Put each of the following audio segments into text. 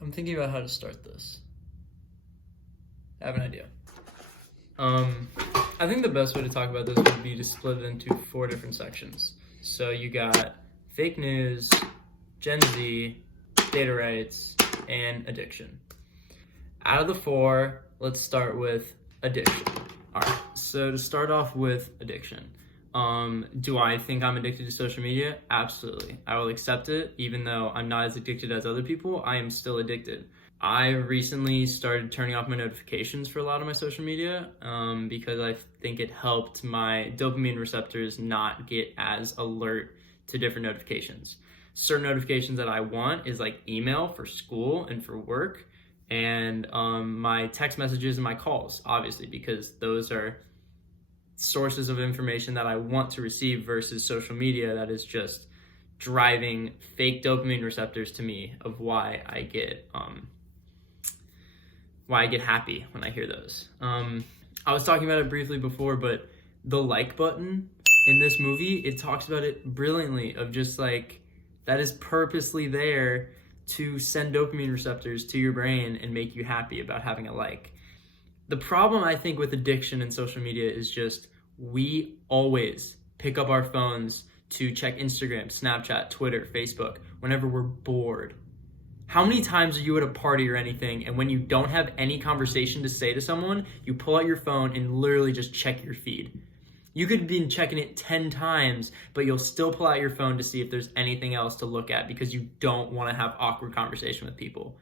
I'm thinking about how to start this. I have an idea. I think the best way to talk about this would be to split it into 4 different sections. So you got fake news, Gen Z, data rights, and addiction. Out of the 4, let's start with addiction. All right, so to start off with addiction. Do I think I'm addicted to social media? Absolutely. I will accept it. Even though I'm not as addicted as other people, I am still addicted. I recently started turning off my notifications for a lot of my social media because I think it helped my dopamine receptors not get as alert to different notifications. Certain notifications that I want is like email for school and for work, and my text messages and my calls, obviously, because those are sources of information that I want to receive versus social media that is just driving fake dopamine receptors to me of why I get happy when I hear those. I was talking about it briefly before, but the like button in this movie, it talks about it brilliantly of just like that is purposely there to send dopamine receptors to your brain and make you happy about having a like. The problem, I think, with addiction and social media is just we always pick up our phones to check Instagram, Snapchat, Twitter, Facebook whenever we're bored. How many times are you at a party or anything, and when you don't have any conversation to say to someone, you pull out your phone and literally just check your feed? You could have been checking it 10 times, but you'll still pull out your phone to see if there's anything else to look at because you don't want to have awkward conversation with people.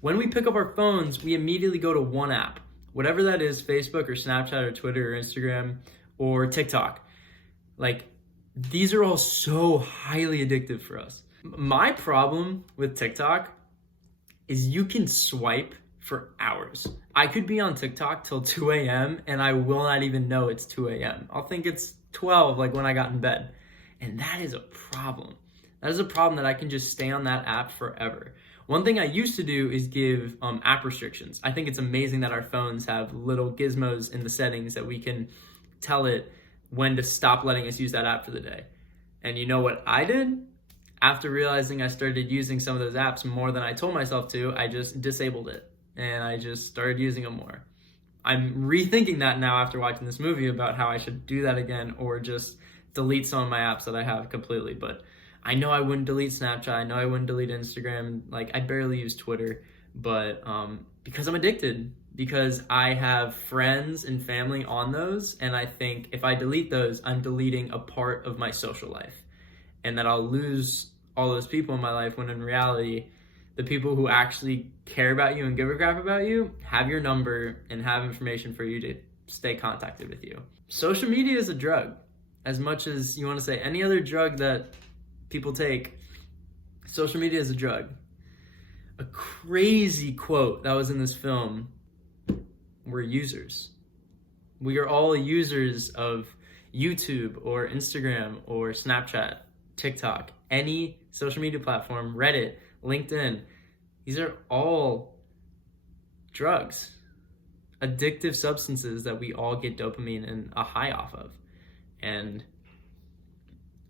When we pick up our phones, we immediately go to one app. Whatever that is, Facebook or Snapchat or Twitter or Instagram or TikTok. Like, these are all so highly addictive for us. My problem with TikTok is you can swipe for hours. I could be on TikTok till 2 a.m. and I will not even know it's 2 a.m. I'll think it's 12, like when I got in bed. And that is a problem. That is a problem that I can just stay on that app forever. One thing I used to do is give app restrictions. I think it's amazing that our phones have little gizmos in the settings that we can tell it when to stop letting us use that app for the day. And you know what I did? After realizing I started using some of those apps more than I told myself to, I just disabled it and I just started using them more. I'm rethinking that now after watching this movie about how I should do that again or just delete some of my apps that I have completely. But I know I wouldn't delete Snapchat. I know I wouldn't delete Instagram. Like, I barely use Twitter, but because I'm addicted, because I have friends and family on those, and I think if I delete those, I'm deleting a part of my social life, and that I'll lose all those people in my life when in reality, the people who actually care about you and give a crap about you have your number and have information for you to stay contacted with you. Social media is a drug. As much as you want to say any other drug that people take, social media is a drug. A crazy quote that was in this film: we're users. We are all users of YouTube or Instagram or Snapchat, TikTok, any social media platform, Reddit, LinkedIn. These are all drugs, addictive substances that we all get dopamine and a high off of. And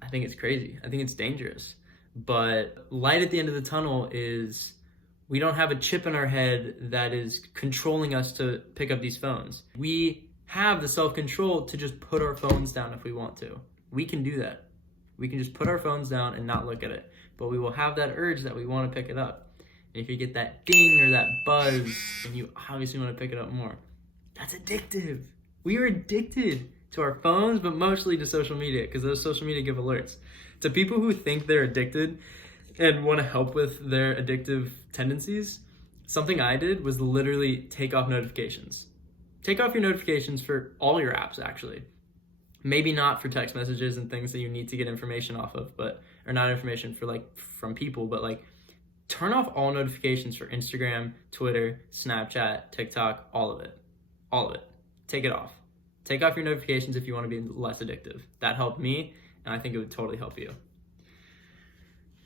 I think it's crazy. I think it's dangerous. But light at the end of the tunnel is we don't have a chip in our head that is controlling us to pick up these phones. We have the self-control to just put our phones down if we want to. We can do that. We can just put our phones down and not look at it. But we will have that urge that we want to pick it up. And if you get that ding or that buzz and you obviously want to pick it up more, that's addictive. We are addicted to our phones, but mostly to social media because those social media give alerts. To people who think they're addicted and want to help with their addictive tendencies, something I did was literally take off notifications. Take off your notifications for all your apps, actually. Maybe not for text messages and things that you need to get information off of, or not information for from people, but turn off all notifications for Instagram, Twitter, Snapchat, TikTok, all of it. All of it. Take it off. Take off your notifications if you want to be less addictive. That helped me, and I think it would totally help you.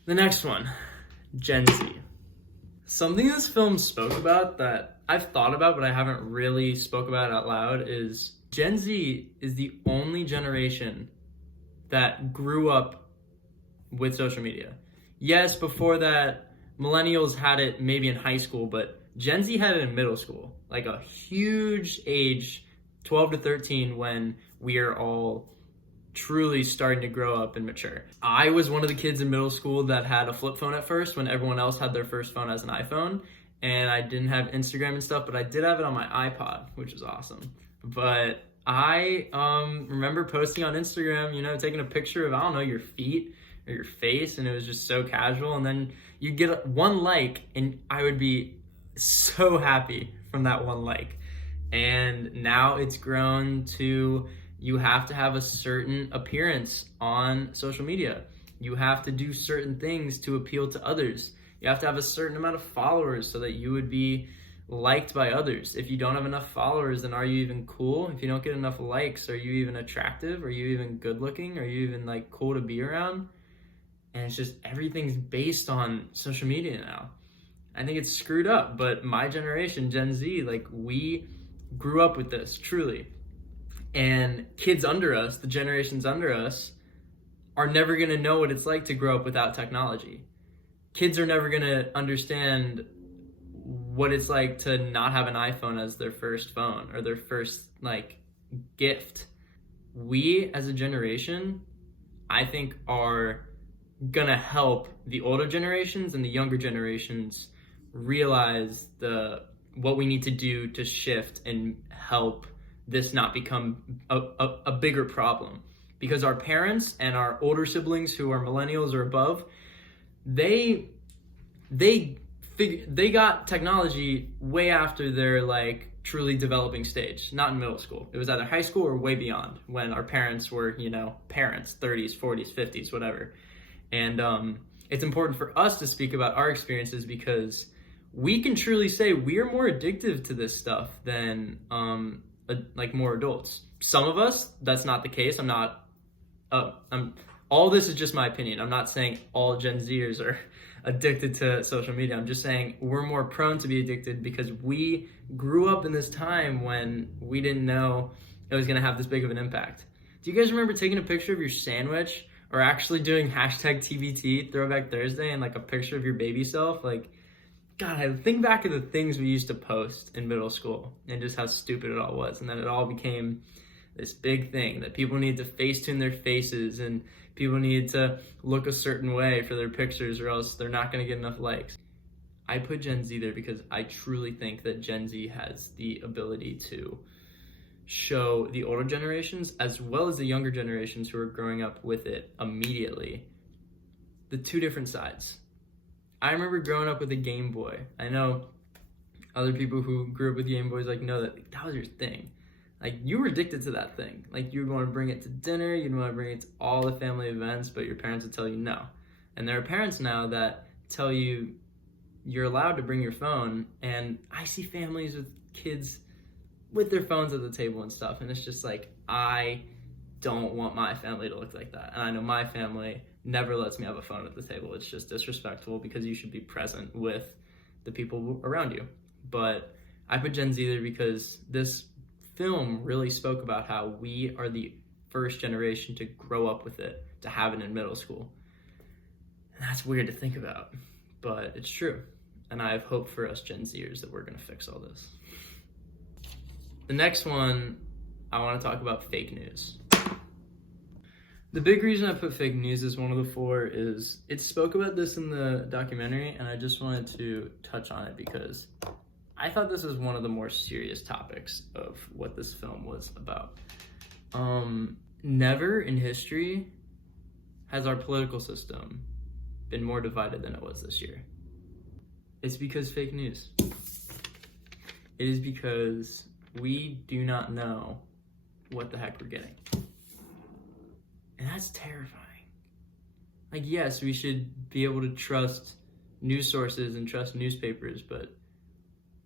The next one, Gen Z. Something this film spoke about that I've thought about but I haven't really spoke about out loud is Gen Z is the only generation that grew up with social media. Yes, before that, millennials had it maybe in high school, but Gen Z had it in middle school, like a huge age, 12 to 13, when we are all truly starting to grow up and mature. I was one of the kids in middle school that had a flip phone at first when everyone else had their first phone as an iPhone, and I didn't have Instagram and stuff, but I did have it on my iPod, which is awesome. But I remember posting on Instagram, you know, taking a picture of, I don't know, your feet or your face, and it was just so casual, and then you get one like, and I would be so happy from that one like. And now it's grown to, you have to have a certain appearance on social media. You have to do certain things to appeal to others. You have to have a certain amount of followers so that you would be liked by others. If you don't have enough followers, then are you even cool? If you don't get enough likes, are you even attractive? Are you even good looking? Are you even like cool to be around? And it's just, everything's based on social media now. I think it's screwed up, but my generation, Gen Z, like, we grew up with this, truly. And kids under us, the generations under us, are never gonna know what it's like to grow up without technology. Kids are never gonna understand what it's like to not have an iPhone as their first phone or their first, like, gift. We, as a generation, I think, are gonna help the older generations and the younger generations realize what we need to do to shift and help this not become a bigger problem. Because our parents and our older siblings who are millennials or above, they got technology way after their, like, truly developing stage, not in middle school. It was either high school or way beyond, when our parents were, you know, parents, 30s, 40s, 50s, whatever. And it's important for us to speak about our experiences, because we can truly say we're more addictive to this stuff than like more adults. Some of us, that's not the case. All this is just my opinion. I'm not saying all Gen Zers are addicted to social media. I'm just saying we're more prone to be addicted because we grew up in this time when we didn't know it was going to have this big of an impact. Do you guys remember taking a picture of your sandwich, or actually doing hashtag TBT, Throwback Thursday, and like a picture of your baby self? Like, God, I think back to the things we used to post in middle school and just how stupid it all was. And then it all became this big thing that people need to Facetune their faces, and people need to look a certain way for their pictures, or else they're not going to get enough likes. I put Gen Z there because I truly think that Gen Z has the ability to show the older generations, as well as the younger generations who are growing up with it immediately, the two different sides. I remember growing up with a Game Boy. I know other people who grew up with Game Boys, like, know that was your thing. Like, you were addicted to that thing. Like, you'd want to bring it to dinner, you'd want to bring it to all the family events, but your parents would tell you no. And there are parents now that tell you you're allowed to bring your phone, and I see families with kids with their phones at the table and stuff, and it's just like, I don't want my family to look like that. And I know my family never lets me have a phone at the table. It's just disrespectful, because you should be present with the people around you. But I put Gen Z there because this film really spoke about how we are the first generation to grow up with it, to have it in middle school. And that's weird to think about, but it's true. And I have hope for us Gen Zers that we're gonna fix all this. The next one, I want to talk about fake news. The big reason I put fake news as one of the four is it spoke about this in the documentary, and I just wanted to touch on it because I thought this was one of the more serious topics of what this film was about. Never in history has our political system been more divided than it was this year. It's because fake news. It is because we do not know what the heck we're getting. And that's terrifying. Like, yes, we should be able to trust news sources and trust newspapers, but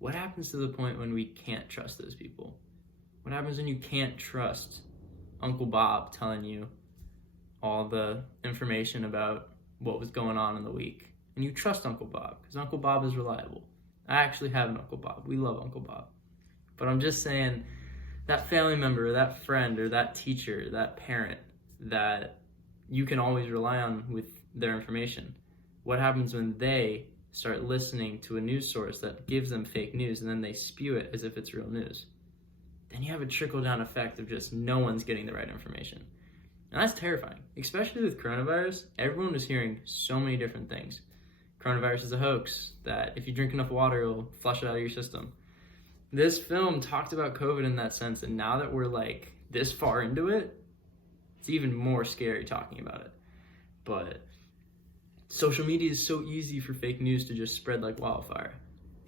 what happens to the point when we can't trust those people? What happens when you can't trust Uncle Bob telling you all the information about what was going on in the week? And you trust Uncle Bob, because Uncle Bob is reliable. I actually have an Uncle Bob. We love Uncle Bob. But I'm just saying, that family member, or that friend, or that teacher, that parent that you can always rely on with their information, what happens when they start listening to a news source that gives them fake news, and then they spew it as if it's real news, then you have a trickle-down effect of just no one's getting the right information. And that's terrifying, especially with coronavirus. Everyone is hearing so many different things. Coronavirus is a hoax, that if you drink enough water, it'll flush it out of your system. This film talked about COVID in that sense, and now that we're like this far into it, it's even more scary talking about it. But social media is so easy for fake news to just spread like wildfire.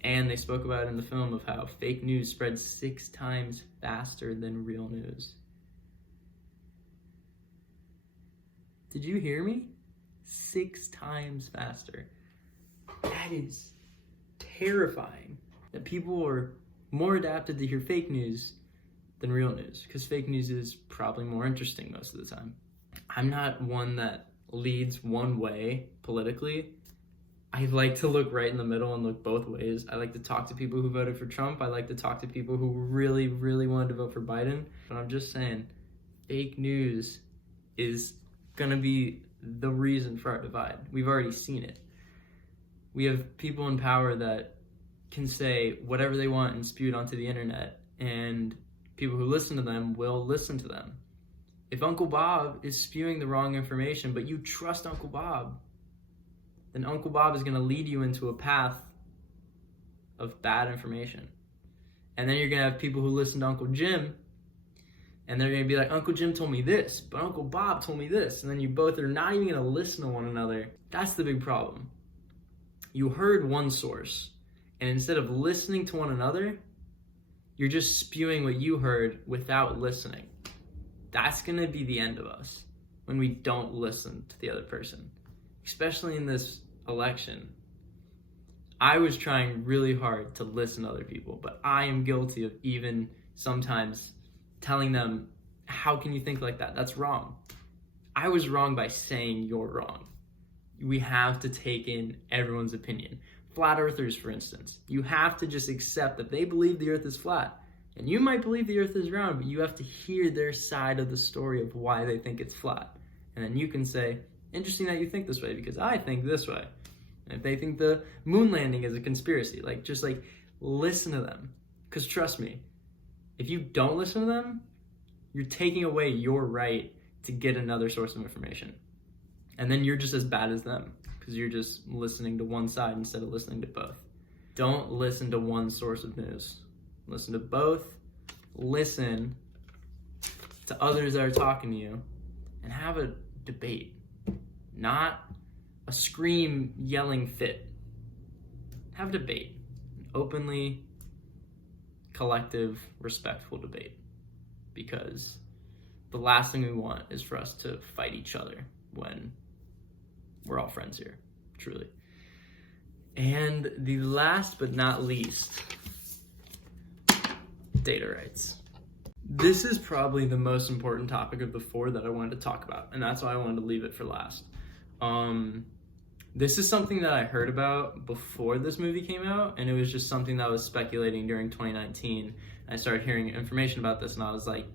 And they spoke about it in the film of how fake news spreads 6 times faster than real news. Did you hear me? 6 times faster. That is terrifying. That people are more adapted to hear fake news than real news, because fake news is probably more interesting most of the time. I'm not one that leads one way politically. I like to look right in the middle and look both ways. I like to talk to people who voted for Trump. I like to talk to people who really, really wanted to vote for Biden. But I'm just saying, fake news is going to be the reason for our divide. We've already seen it. We have people in power that can say whatever they want and spew it onto the internet, and people who listen to them will listen to them. If Uncle Bob is spewing the wrong information, but you trust Uncle Bob, then Uncle Bob is going to lead you into a path of bad information. And then you're going to have people who listen to Uncle Jim, and they're going to be like, Uncle Jim told me this, but Uncle Bob told me this. And then you both are not even going to listen to one another. That's the big problem. You heard one source, and instead of listening to one another, you're just spewing what you heard without listening. That's going to be the end of us, when we don't listen to the other person. Especially in this election. I was trying really hard to listen to other people, but I am guilty of even sometimes telling them, how can you think like that? That's wrong. I was wrong by saying you're wrong. We have to take in everyone's opinion. Flat earthers, for instance, you have to just accept that they believe the earth is flat. And you might believe the earth is round, but you have to hear their side of the story of why they think it's flat. And then you can say, interesting that you think this way, because I think this way. And if they think the moon landing is a conspiracy, just listen to them. Because trust me, if you don't listen to them, you're taking away your right to get another source of information. And then you're just as bad as them, because you're just listening to one side instead of listening to both. Don't listen to one source of news. Listen to both. Listen to others that are talking to you, and have a debate. Not a scream yelling fit. Have a debate. An openly collective, respectful debate. Because the last thing we want is for us to fight each other when we're all friends here, truly. And the last but not least, data rights. This is probably the most important topic of the 4 that I wanted to talk about, and that's why I wanted to leave it for last. This is something that I heard about before this movie came out, and it was just something that I was speculating during 2019. I started hearing information about this, and I was like,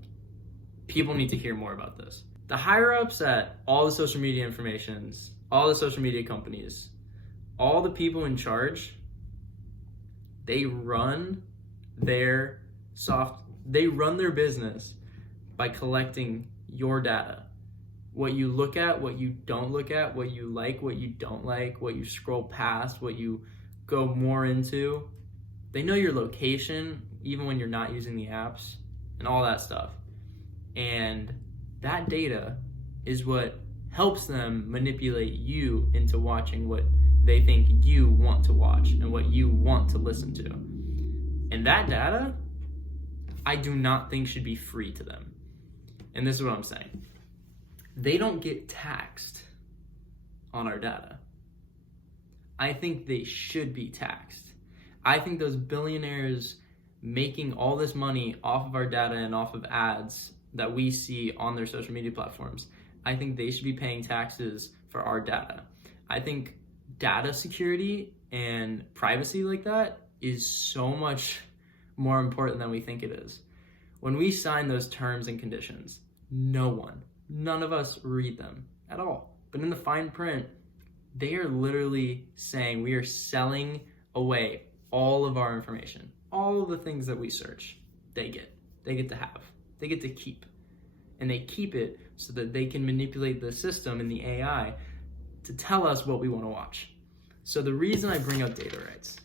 people need to hear more about this. The higher-ups at all the social media informations, all the social media companies, all the people in charge, they run their business by collecting your data. What you look at, what you don't look at, what you like, what you don't like, what you scroll past, what you go more into. They know your location, even when you're not using the apps, and all that stuff. And that data is what helps them manipulate you into watching what they think you want to watch and what you want to listen to. And that data, I do not think should be free to them. And this is what I'm saying. They don't get taxed on our data. I think they should be taxed. I think those billionaires making all this money off of our data and off of ads that we see on their social media platforms, I think they should be paying taxes for our data. I think data security and privacy like that is so much more important than we think it is. When we sign those terms and conditions, none of us read them at all. But in the fine print, They are literally saying we are selling away all of our information, all of the things that we search. They get to have, they get to keep, and they keep it so that they can manipulate the system and the AI to tell us what we want to watch. So the reason I bring up data rights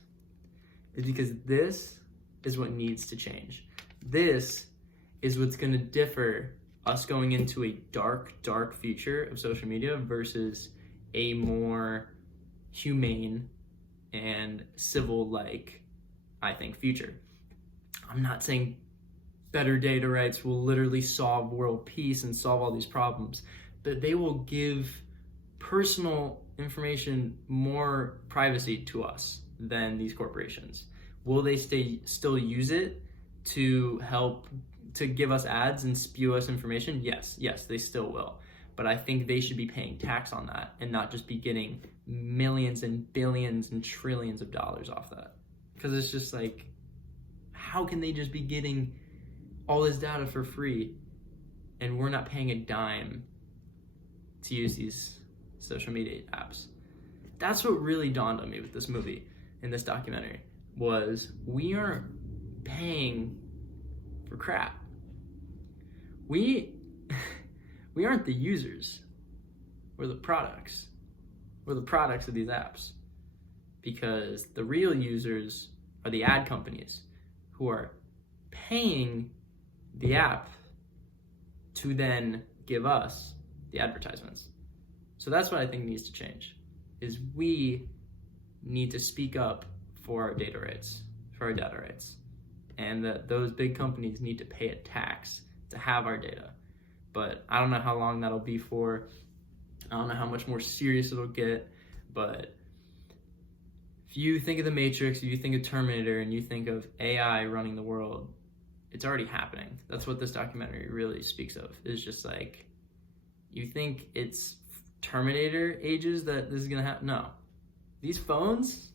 is because this is what needs to change. This is what's going to differ us going into a dark future of social media versus a more humane and civil-like, I think, future. I'm not saying better data rights will literally solve world peace and solve all these problems, but they will give personal information more privacy to us than these corporations. Will they still use it to help to give us ads and spew us information? Yes, they still will. But I think they should be paying tax on that and not just be getting millions and billions and trillions of dollars off that. Because it's just like, how can they just be getting all this data for free and we're not paying a dime to use these social media apps? That's what really dawned on me with this movie and this documentary, was we aren't paying for crap. We aren't the users. We're the products. We're the products of these apps. Because the real users are the ad companies who are paying the app to then give us the advertisements. So that's what I think needs to change, is we need to speak up for our data rights, and that those big companies need to pay a tax to have our data. But I don't know how long that'll be for. I don't know how much more serious it'll get, but if you think of The Matrix, if you think of Terminator, and you think of AI running the world, it's already happening. That's what this documentary really speaks of. It's just like, you think it's Terminator ages that this is gonna happen? No. These phones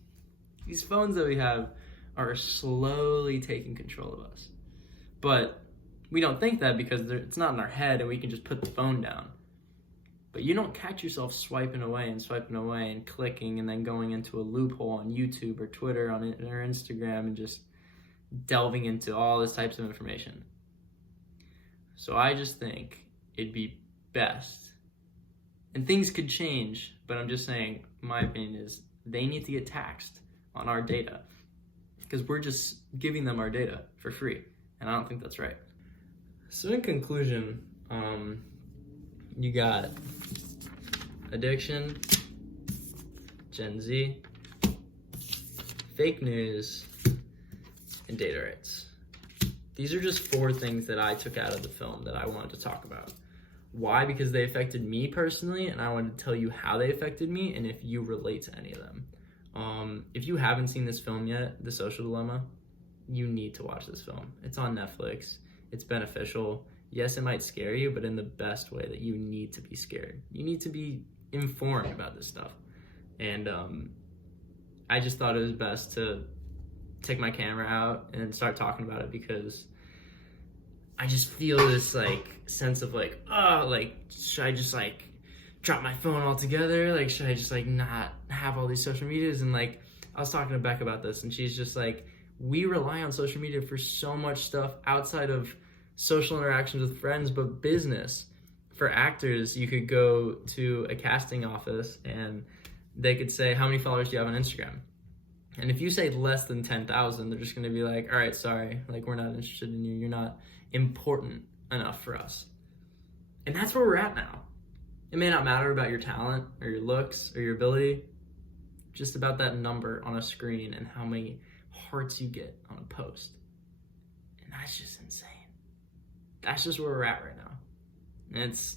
that we have are slowly taking control of us. But we don't think that because it's not in our head and we can just put the phone down. But you don't catch yourself swiping away and clicking and then going into a loophole on YouTube or Twitter or Instagram and just delving into all this types of information. So I just think it'd be best, and things could change, but I'm just saying, my opinion is they need to get taxed on our data because we're just giving them our data for free, and I don't think that's right. So in conclusion, you got addiction, Gen Z, fake news, and data rights. These are just 4 things that I took out of the film that I wanted to talk about. Why? Because they affected me personally, and I wanted to tell you how they affected me and if you relate to any of them. If you haven't seen this film yet, The Social Dilemma, you need to watch this film. It's on Netflix. It's beneficial. Yes, it might scare you, but in the best way that you need to be scared. You need to be informed about this stuff. And I just thought it was best to take my camera out and start talking about it because I just feel this like sense of like, should I just like drop my phone altogether? Like, should I just like not have all these social medias? And like, I was talking to Becca about this, and she's just like, we rely on social media for so much stuff outside of social interactions with friends, but business. For actors, you could go to a casting office and they could say, how many followers do you have on Instagram? And if you say less than 10,000, they're just going to be like, all right, sorry, like we're not interested in you. You're not important enough for us. And that's where we're at now. It may not matter about your talent or your looks or your ability, just about that number on a screen and how many hearts you get on a post. And that's just insane. That's just where we're at right now. And it's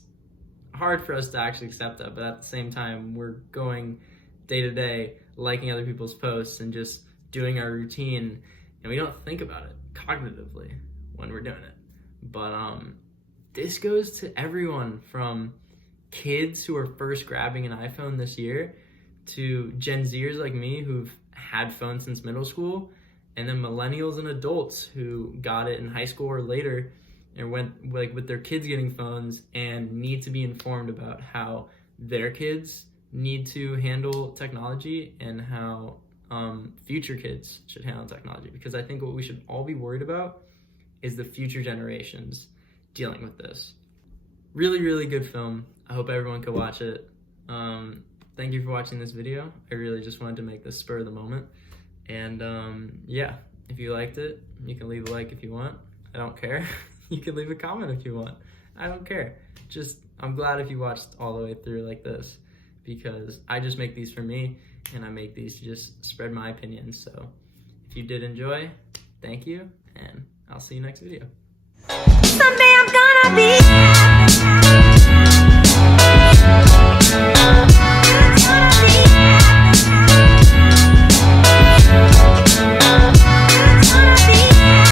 hard for us to actually accept that, but at the same time, we're going day to day, liking other people's posts and just doing our routine, and we don't think about it cognitively when we're doing it. But this goes to everyone from kids who are first grabbing an iPhone this year to Gen Zers like me who've had phones since middle school, and then millennials and adults who got it in high school or later and went like with their kids getting phones and need to be informed about how their kids need to handle technology and how future kids should handle technology, because I think what we should all be worried about is the future generations dealing with this. Really, really good film. I hope everyone could watch it. Thank you for watching this video. I really just wanted to make this spur of the moment. And yeah, if you liked it, you can leave a like if you want. I don't care. You can leave a comment if you want. I don't care. Just, I'm glad if you watched all the way through like this, because I just make these for me, and I make these to just spread my opinions. So if you did enjoy, thank you, and I'll see you next video.